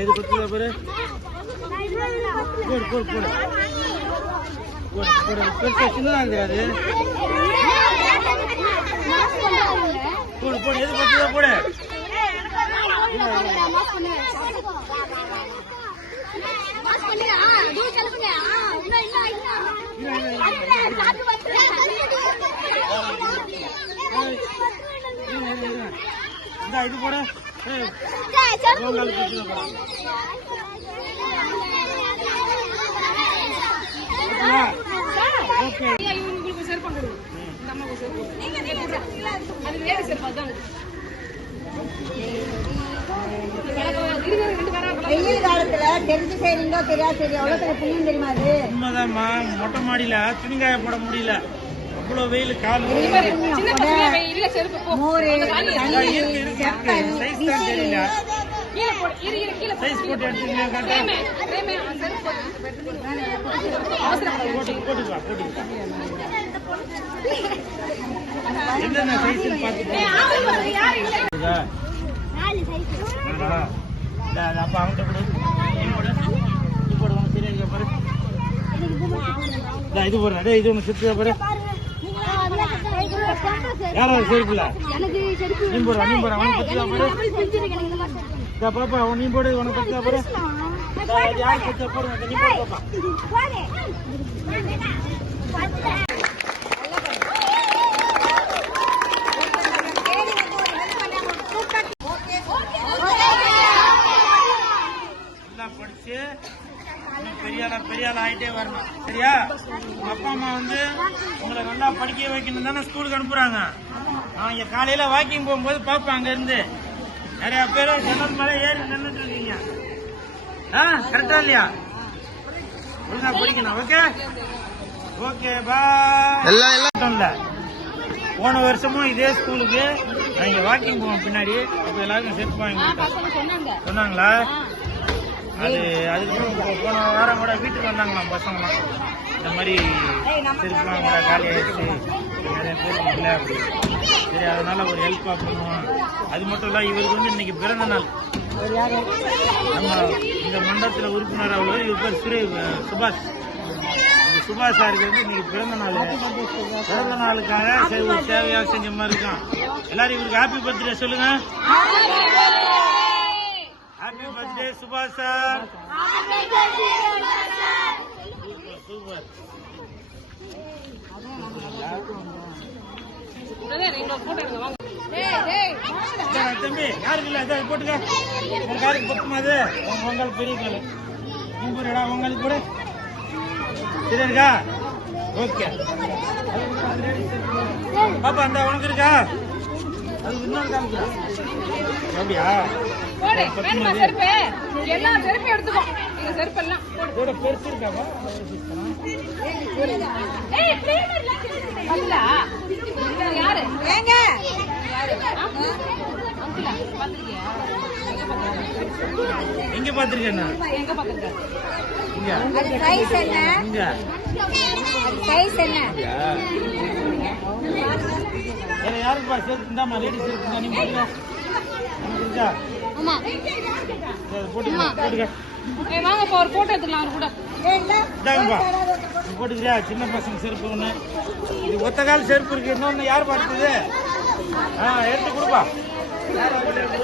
இது பத்துதா பாரு. போடு போடு போடு. போடு போடு. பெருசா சின்னதா இருக்குது அது. போடு போடு. எது பத்துதா போடு. இந்த இது போடு ஓகே இவங்களுக்கு. இந்த அம்மாவுக்கு. அது வேற பேரா இருக்கலாம். வெயில் காலத்துல தெரிஞ்சு செய்றீங்களோ தெரியாது சரி எவ்வளவு புண்ணியம் தெரியுமா அது உண்மைதாம்மா மொட்டை மாடியில துணிக்காய போட முடியல அவ்வளவு வெயில் கால் சைஸ் போட்டு எடுத்துக்கங்க. போட்டு போட்டுக்கா போட்டுக்கா என்னென்ன சைஸ் பார்த்து போடுங்க. ஆமா. இந்தா, அது அப்பா அவன்கிட்ட கொடு. நீ போடு. நீ போடு, உனக்கு சரியா பாரு. இது போடுறா. டேய், இது உனக்கு செத்துதா பாரு. யாரோ செருப்புல. நீ போடுறா, நீ போடுற உனக்கு பத்துதா பாரு. பாப்பா, உன் நீ போடு, உனக்கு பத்துதா பாரு. இந்தா, அது யார் செத்தா பாருங்க. நீ போடு, பாப்பா. நல்லா படிச்சு இன்னும் பெரிய ஆளா பெரிய ஆளா ஆயிட்டே வரணும். சரியா? அப்பா அம்மா வந்து உங்களை நல்லா படிக்க வைக்கணும் தானே ஸ்கூலுக்கு அனுப்புறாங்க. இங்க காலையில வாக்கிங் போகும்போது பார்ப்பேன் அங்க இருந்து நிறைய பேர் ஜன்னல் மேல ஏறி நின்றுட்டு இருக்கீங்க. ஆ கரெக்டா இல்லையா? ஒழுங்கா படிக்கணும் ஓகே ஓகே பாய் எல்லாம் எல்லாம். இல்ல. போன வருஷமும் இதே ஸ்கூலுக்கு நான் இங்க வாக்கிங் போவோம் பின்னாடி. அப்ப எல்லாருக்கும் செருப்பு வாங்கி சொன்னாங்களா? அது அதுக்கப்புறம் போ- போன வாரம் கூட வீட்டுக்கு வந்தாங்களாம் பசங்களாம். இந்த மாதிரி செருப்புலாம் கூட காலி ஆயிடுச்சு. நிறைய பேருக்கு இல்லை அப்படி. சரி அதனால ஒரு ஹெல்ப்பாக பண்ணுவோம். அது மட்டும் இல்லை இவருக்கு வந்து இன்னைக்கு பிறந்த நாள். நம்ம இந்த மண்டலத்தில் உறுப்பினர் அவ்வளோ இவர் பேர் சுரே சுபாஷ். சுபாஷ் சாருக்கு வந்து இன்னைக்கு பிறந்த நாள். பிறந்த நாளுக்காக சரி ஒரு சேவையாக செஞ்ச மாதிரி இருக்கான். எல்லாரும் இவருக்கு ஹாப்பி பர்த்டே சொல்லுங்க happy birthday Subash sir super brother, இன்னொரு photo எடுங்க, வாங்க. டேய், சார். சரி, தம்பி யாருக்கு இல்ல? இதை போட்டுக்க. உங்க காருக்கு பக்கமா அது உங்க உங்களுக்கு பெரிய காலு நீ உங்களுக்கு போடு. சரி இருக்கா? ஓகே. பாப்பா அந்த உனக்கு இருக்கா? அப்படியா போடு, வேணுமா செருப்பு? எல்லா செருப்பையும் எடுத்துக்கோ. இந்த செருப்பெல்லாம் போடு. கூட? இங்க யாரு? ஏங்க எங்க பாத்திருக்கேன் எங்க பாத்திருக்க? இங்க. அது சைஸ் என்ன இங்க. அது சைஸ் என்ன அப்படியா வேற யாருக்குப்பா சேர்த்து இந்தாமா லேடிஸ் இருக்கு நீ போட்டுக்க. உனக்கு இருக்கா ஆமா. சரி, போட்டுக்க போட்டுக்க. ஏய், வாங்க இப்ப ஒரு போட்டோ எடுத்துக்கலாம் அவர் கூட. போட்டுக்கிறியா? சின்ன பசங்க செருப்பு ஒண்ணு. இது ஒத்த கால் செருப்பு இருக்கு. இன்னொன்னு யார் ஆ எடுத்து கொடுப்பா.